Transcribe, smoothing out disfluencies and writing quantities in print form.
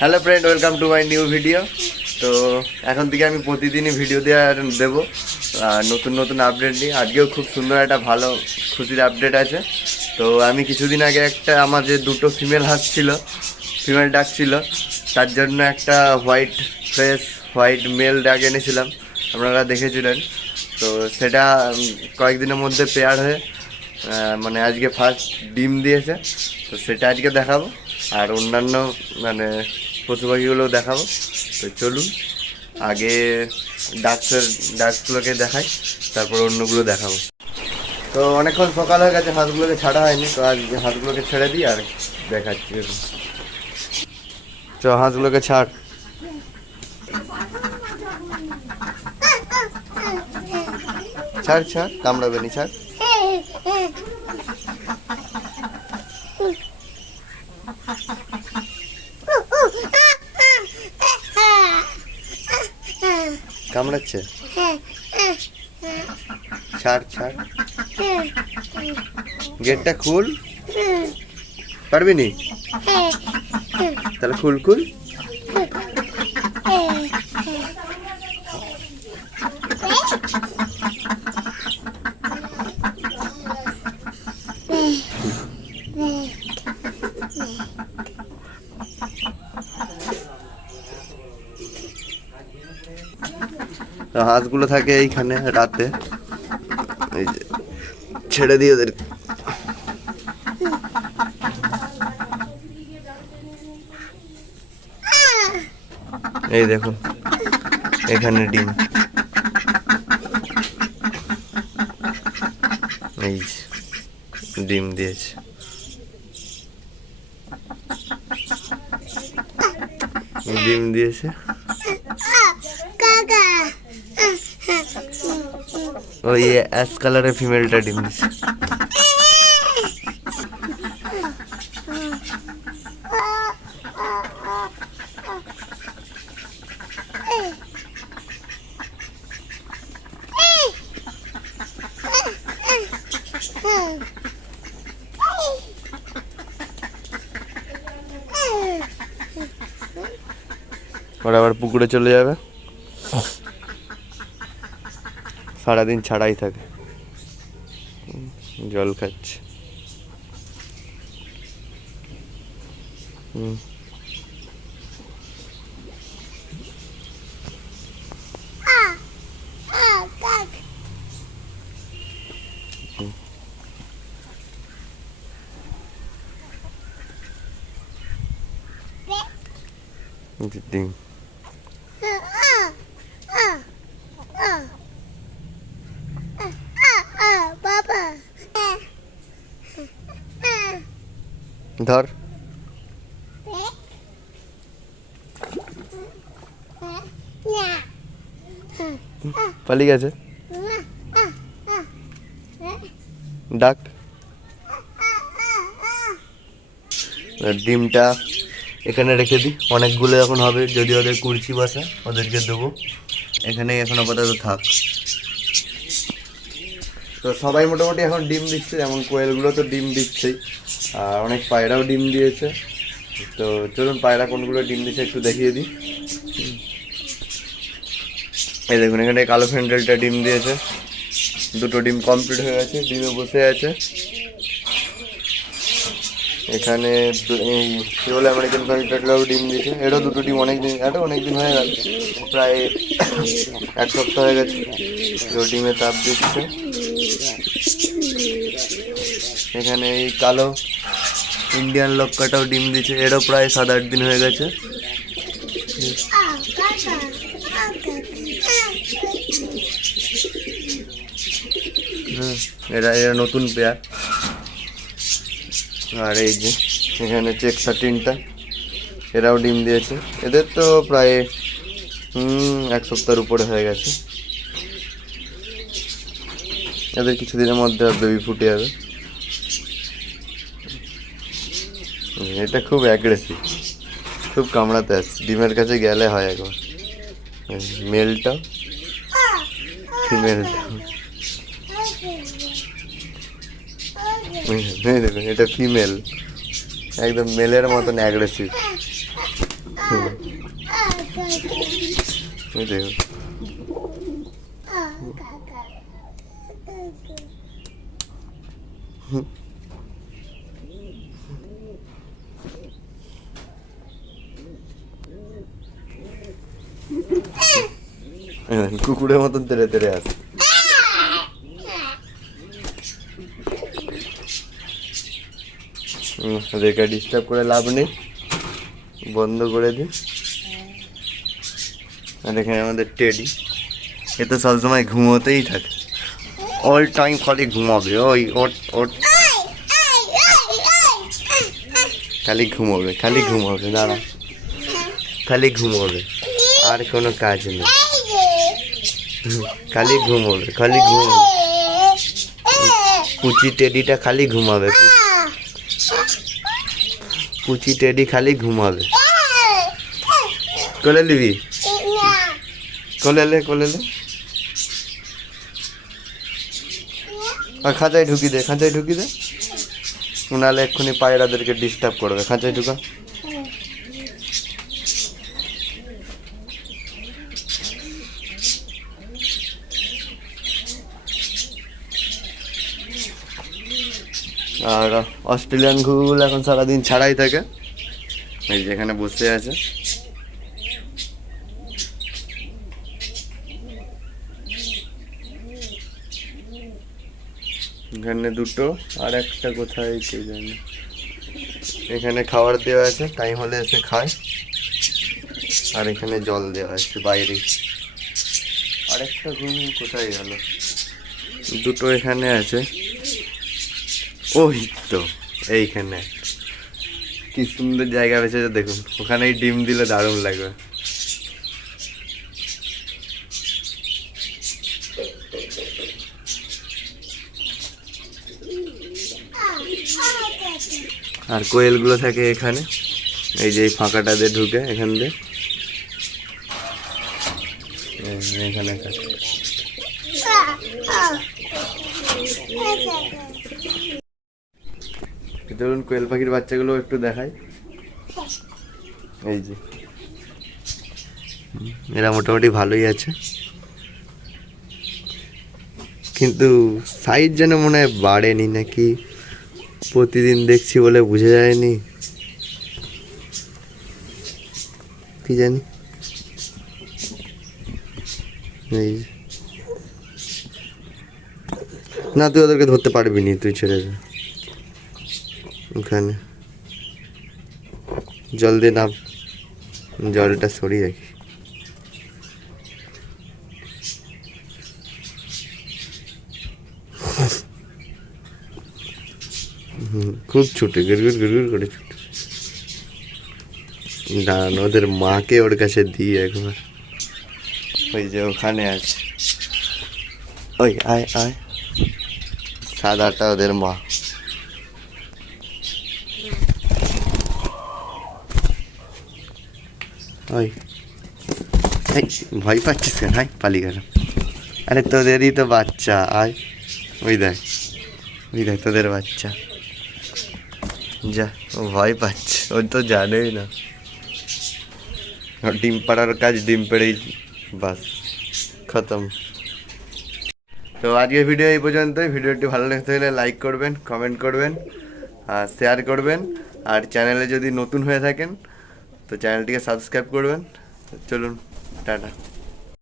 Hello friend, welcome to my new video. তো এখন থেকে আমি প্রতিদিনই ভিডিও দেবো নতুন নতুন আপডেট নিয়ে। আজকেও খুব সুন্দর একটা ভালো খুশির আপডেট আছে। তো আমি কিছুদিন আগে একটা আমার যে দুটো ফিমেল হাঁস ছিল, ফিমেল ডাক ছিল, তার জন্য একটা ফ্রেশ হোয়াইট মেল ডাক এনেছিলাম, আপনারা দেখেছিলেন। তো সেটা কয়েকদিনের মধ্যে পেয়ার হয়ে মানে আজকে ফার্স্ট ডিম দিয়েছে। তো সেটা আজকে দেখাবো, আর অন্যান্য মানে পশু পাখিগুলোও দেখাবো। তো চলুন আগে ডাকগুলোকে দেখাই, তারপর অন্যগুলো দেখাবো। তো অনেকক্ষণ সকাল হয়ে গেছে, হাঁসগুলোকে ছাড়া হয়নি। তো আজকে হাঁসগুলোকে ছেড়ে দিই আর দেখাচ্ছি। চ হাঁসগুলোকে ছাড়। ছাড় ছাড়, কামড়াবে নি, ছাড়। কামড়াচ্ছে, ছাড় ছাড়। গেটটা খুল, পারবি নি? তাহলে খুল খুল। হাঁসগুলো থাকে এইখানে রাতে, এই যে ছেড়ে দিয়ে ওদের। এই দেখুন এখানে ডিম, এই ডিম দিয়েছে। ডিম দিয়েছে, ওই অ্যাশ কালারের ফিমেলটা ডিম দিচ্ছে। ওরা আবার পুকুরে চলে যাবে, সারাদিন ছাড়াই থাকে, জল খাচ্ছে। ডিম ধর, পালিয়ে গেছে। ডাক। ডিমটা এখানে রেখে দিই, অনেকগুলো এখন হবে। যদি ওদের কুরচি বসে ওদেরকে দেবো, এখানে এখন আপাতত থাক। তো সবাই মোটামুটি এখন ডিম দিচ্ছে, যেমন কোয়েলগুলো তো ডিম দিচ্ছেই, আর অনেক পায়রাও ডিম দিয়েছে। তো চলুন পায়রা কোনগুলো ডিম দিচ্ছে একটু দেখিয়ে দিই। এই দেখুন এখানে কালো ফ্যান্ডেলটা ডিম দিয়েছে, দুটো ডিম কমপ্লিট হয়ে গেছে, ডিমে বসে আছে। এখানে এই পিওর আমেরিকান ফ্যান্ডেলটাও ডিম দিয়েছে, এরও দুটো ডিম অনেক দিন হয়ে গেল, প্রায় 1 সপ্তাহ হয়ে গেছে। তো ডিমে তাপ দিচ্ছে। এখানে এই কালো ইন্ডিয়ান লক্কাটাও ডিম দিচ্ছে, এরও প্রায় 7-8 দিন হয়ে গেছে। এরা নতুন পেয়ার। আর এই যে এখানে চেক 13টা, এরাও ডিম দিয়েছে। এদের তো প্রায় 1 সপ্তাহের উপরে হয়ে গেছে। এদের কিছুদিনের মধ্যে বেবি ফুটে যাবে। এটা খুব অ্যাগ্রেসিভ, খুব কামড়াতে আসছে, ডিমের কাছে গেলে হয় একবার। মেলটা ফিমেলটা, দেখুন এটা ফিমেল, একদম মেলের মতন অ্যাগ্রেসিভ। ওই দেখো কুকুরের মতন তেড়ে তেড়ে আসে। রেখে ডিস্টার্ব করে লাভ নেই, বন্ধ করে দিই। আর এখানে আমাদের টেডি, এ তো সবসময় ঘুমোতেই থাকে, অল টাইম খালি ঘুমাবে। ওই ওট ওট খালি ঘুমোবে, খালি ঘুমোবে, দাঁড়া, খালি ঘুমোবে, আর কোনো কাজ নেই, খালি ঘুমোবে, খালি ঘুমোবে। পুচি টেডিটা খালি ঘুমাবে, পুচি টেডি খালি ঘুমাবে। কোলে নিবি, কোলে লে, কোলে লে। আর খাঁচায় ঢুকি দে, খাঁচায় ঢুকি দে, নাহলে এক্ষুনি পায়রাদেরকে ডিস্টার্ব করবে। খাঁচায় ঢুকা। আর অস্ট্রেলিয়ান ঘুঘুগুলো এখন সারাদিন ছাড়াই থাকে, এই যেখানে বসে আছে। এখানে দুটো, আর একটা কোথায় কে জানি। এখানে খাবার দেওয়া আছে, টাইম হলে এসে খায়। আর এখানে জল দেওয়া আছে বাইরে। আর একটা ঘুঘু কোথায় গেল? দুটো এখানে আছে, ওই তো এইখানে। কি সুন্দর জায়গা বেঁচেছে দেখুন, ওখানেই ডিম দিলে দারুণ লাগবে। আর কোয়েলগুলো থাকে এখানে, এই যে এই ফাঁকাটা দিয়ে ঢুকে এখান দিয়ে এখানে থাকে। ধরুন কোয়েল পাখির বাচ্চাগুলো একটু দেখাই, এই যে এরা মোটামুটি ভালোই আছে, কিন্তু সাইজ যেন মনে হয় বাড়েনি নাকি, প্রতিদিন দেখছি বলে বুঝে যায়নি, কি জানি। এই না, তুই ওদেরকে ধরতে পারবি নি, তুই ছেড়ে দে। ওখানে জল দিয়ে নাম, জলটা সরিয়ে রাখি। খুব ছুটে, গড়গড় গড়গড় করে ছুটে। দাঁড়ান, ওদের মাকে ওর কাছে দিই একবার। ওই যে ওখানে আছে, ওই আয় আয়, সাদাটা ওদের মা। ওই ভয় পাচ্ছিস কেন? হাই, পালিয়ে গেল। আরে তোদেরই তো বাচ্চা, আয়। ওই দেখ, ওই দেখ তোদের বাচ্চা। যা, ও ভয় পাচ্ছে, ও তো জানেই না। ডিম পাড়ার কাজ ডিম পেড়েই বাস খতম। তো আজকের ভিডিও এই পর্যন্তই। ভিডিওটি ভালো লাগতে হলে লাইক করবেন, কমেন্ট করবেন, আর শেয়ার করবেন। আর চ্যানেলে যদি নতুন হয়ে থাকেন তো চ্যানেলটিকে সাবস্ক্রাইব করবেন। চলুন, টাটা।